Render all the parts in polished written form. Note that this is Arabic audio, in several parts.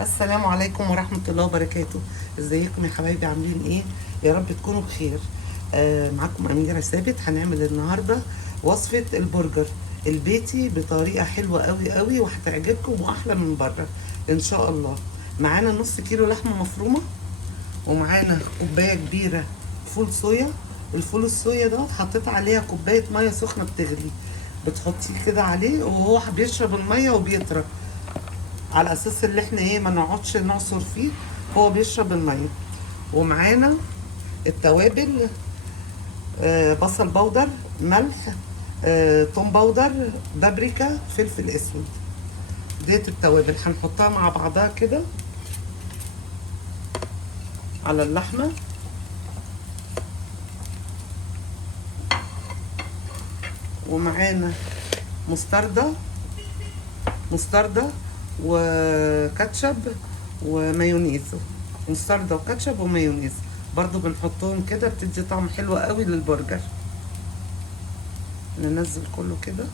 السلام عليكم ورحمة الله وبركاته. ازيكم يا حبايبي، عاملين ايه؟ يا رب تكونوا بخير. معاكم أميرة ثابت. هنعمل النهاردة وصفة البرجر البيتي بطريقة حلوة قوي قوي، وهتعجبكم واحلى من بره ان شاء الله. معانا نص كيلو لحمة مفرومة، ومعانا كوباية كبيرة فول صويا. الفول الصويا ده حطيت عليها كوباية مية سخنة بتغلي، بتحطيه كده عليه وهو بيشرب المية وبيطرى، على اساس اللي احنا ايه ما نقعدش نعصر فيه، هو بيشرب الميه. ومعانا التوابل، بصل بودر، ملح، توم بودر، بابريكا، فلفل اسود. ديت التوابل هنحطها مع بعضها كده على اللحمه. ومعانا مستردة مستردة وكاتشب ومايونيز. مستردة وكاتشب ومايونيز برضو بنحطهم كده، بتدي طعم حلو قوي للبرجر. ننزل كله كده.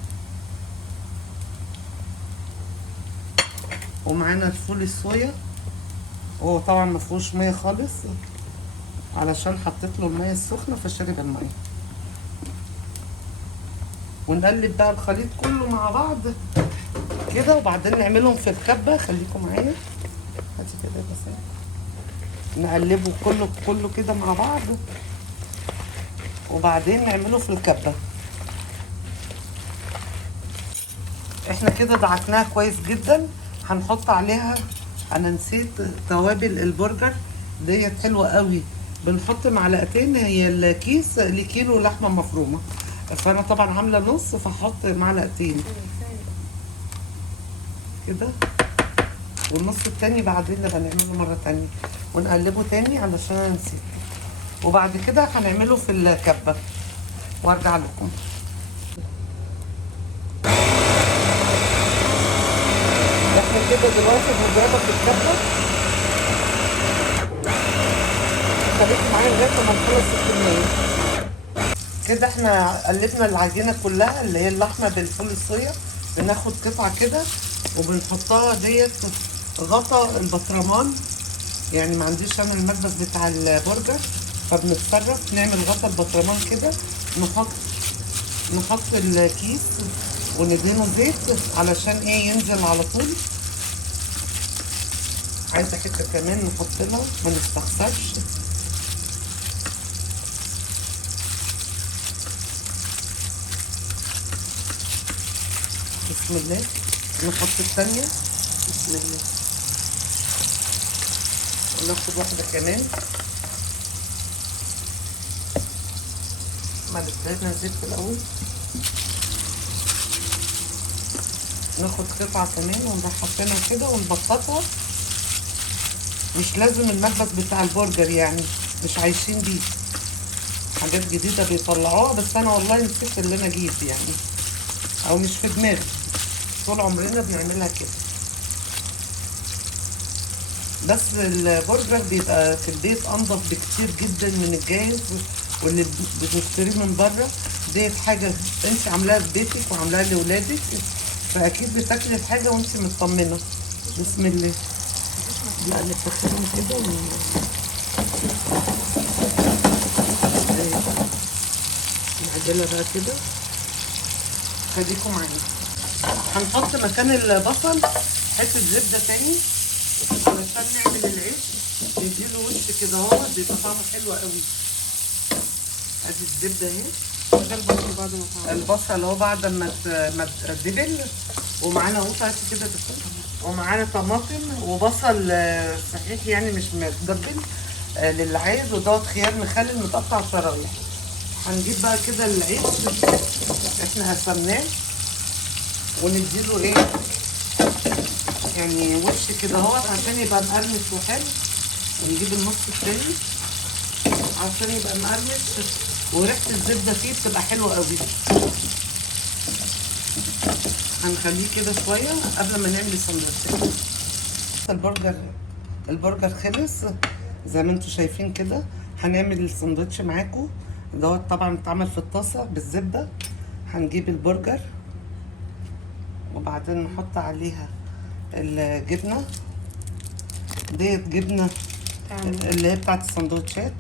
ومعانا الفول الصويا، هو طبعا ما فيهوش ميه خالص علشان حطيت له الميه السخنه فشرب الميه. ونقلب بقى الخليط كله مع بعض كده، وبعدين نعملهم في الكبه. خليكم معايا، هاتي كده بس. نقلبه كله كده مع بعض، وبعدين نعمله في الكبه. احنا كده دعكناها كويس جدا. هنحط عليها، انا نسيت، توابل البرجر ديت حلوه قوي. بنحط معلقتين، هي الكيس لكيلو لحمه مفرومه، فانا طبعا عامله نص فهحط معلقتين كده، والنص التاني بعدين نبقى نعمله مره تانيه ونقلبه تاني علشان انا نسيت. وبعد كده هنعمله في الكبه وارجع لكم. احنا كده دلوقتي بنضربها في الكبه. خليكم معايا لغايه ما نخلص الكميه. كده احنا قلبنا العجينه كلها اللي هي اللحمه بالفول الصويا. بناخد قطعه كده وبنحطها ديت غطا البطرمان، يعني ما عنديش انا المكبس بتاع البرجر، فبنتصرف نعمل غطا البطرمان كده. نحط الكيس وندهنه زيت علشان ايه ينزل على طول. عايزه حته كمان نحط لها ما نستخسرش. بسم الله. نحط الثانيه. بسم الله. وناخد واحده كمان. بعد كده زيت في الاول. ناخد قطعه كمان ونروح حاطينها كده ونبسطها. مش لازم المكبس بتاع البرجر، يعني مش عايشين بيه، حاجات جديده بيطلعوها، بس انا والله نسيت اللي انا اجيب يعني، او مش في دماغي. طول عمرنا بنعملها كده. بس البرجر بيبقى في البيت انضف بكتير جدا من الجاهز واللي بنشتريه من بره. ديت حاجه انت عاملاها في بيتك وعاملاها لاولادك، فاكيد بتاكلي الحاجه وانت مطمنه. بسم الله. نقلب تخينه كده نعدلها بقى كده. خليكم معايا. هنحط مكان البصل حته زبده تاني علشان نعمل العيش، نديله وش كده اهو، بيبقى طعمه حلو قوي. ادي الزبده اهي. ده البصل بعد ما اتعمل. البصل اهو بعد ما تدبل. ومعانا اهو كده بالصوت. ومعانا طماطم وبصل صحيح يعني مش متدبل، للي عايز. ودوت خيار مخلل متقطع شرايح. هنجيب بقى كده العيش احنا قسمناه ونديله ايه يعني وش كده اهو عشان يبقى مقرمش وحلو. ونجيب النص التاني عشان يبقى مقرمش وريحه الزبده فيه بتبقى حلوه قوي. هنخليه كده شويه قبل ما نعمل السندوتشات. البرجر خلص زي ما انتم شايفين كده. هنعمل السندوتش معاكم دوت. طبعا اتعمل في الطاسه بالزبده. هنجيب البرجر وبعدين نحط عليها الجبنه ديت جبنه تعمل اللي هي بتاعت السندوتشات،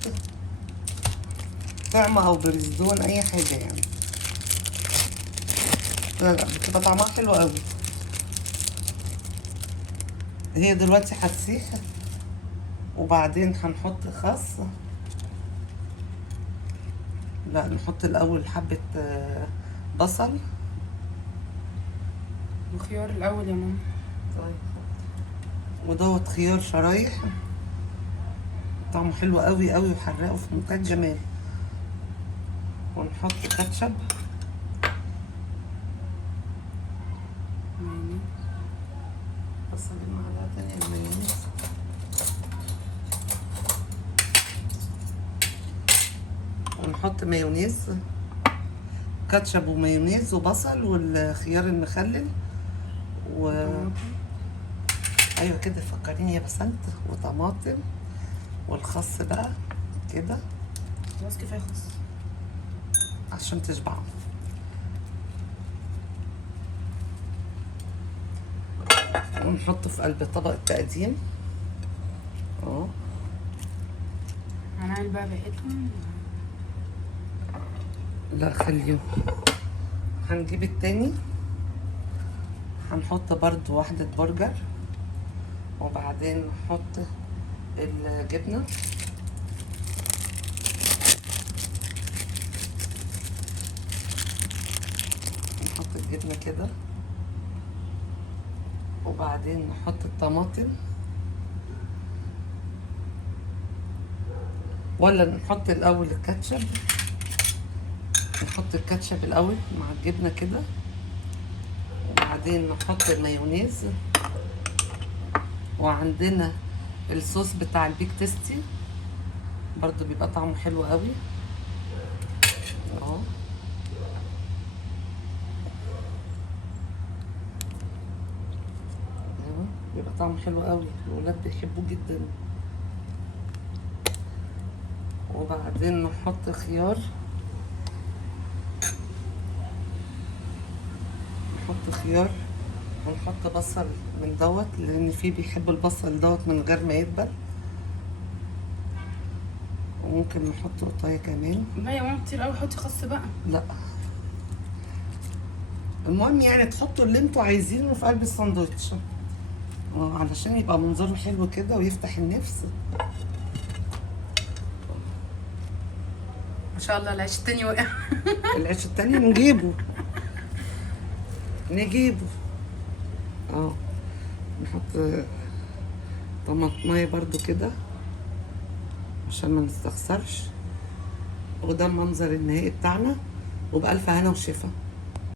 طعمه او بريزدون اي حاجه يعني. لا لا، بتبقى طعمها حلو قوي. هي دلوقتي هتسيح، وبعدين هنحط خس. لا، نحط الاول حبه بصل. وخيار الاول يا ماما. طيب، ودوت خيار شرايح، طعمه حلو قوي قوي وحراقه في منتهى الجمال. ونحط كاتشب. مايونيز. بس اجيب معلقه تانية المايونيز. ونحط مايونيز، كاتشب ومايونيز وبصل والخيار المخلل طماطم. ايوه كده، فكريني يا بسنت. وطماطم والخس بقى كده خلاص كفايه خس. عشان تشبعوا. ونحطه في قلب طبق التقديم اهو. هنعمل بقى بقيتهم. لا خليهم. هنجيب التاني، هنحط برضو واحدة برجر، وبعدين نحط الجبنة. نحط الجبنة كده، وبعدين نحط الطماطم، ولا نحط الأول الكاتشب. نحط الكاتشب الأول مع الجبنة كده، وبعدين نحط المايونيز. وعندنا الصوص بتاع البيك تيستي برضو بيبقى طعمه حلو قوي اهو. أهو، بيبقى طعمه حلو قوي، الولاد بيحبوه جدا. وبعدين نحط خيار، نحط خيار، ونحط بصل من دوت، لان فيه بيحب البصل دوت من غير ما يدبل. وممكن نحط قطايه كمان. لا يا ماما كتير قوي، حطي خس بقى. لا، المهم يعني تحطوا اللي انتوا عايزينه في قلب الساندوتش علشان يبقى منظره حلو كده ويفتح النفس. ما شاء الله العيش التاني وقع. العيش التاني نجيبه اه. نحط طماطمايه برضو كده عشان ما نستخسرش. وده المنظر النهائي بتاعنا، وبألف هنا وشفا.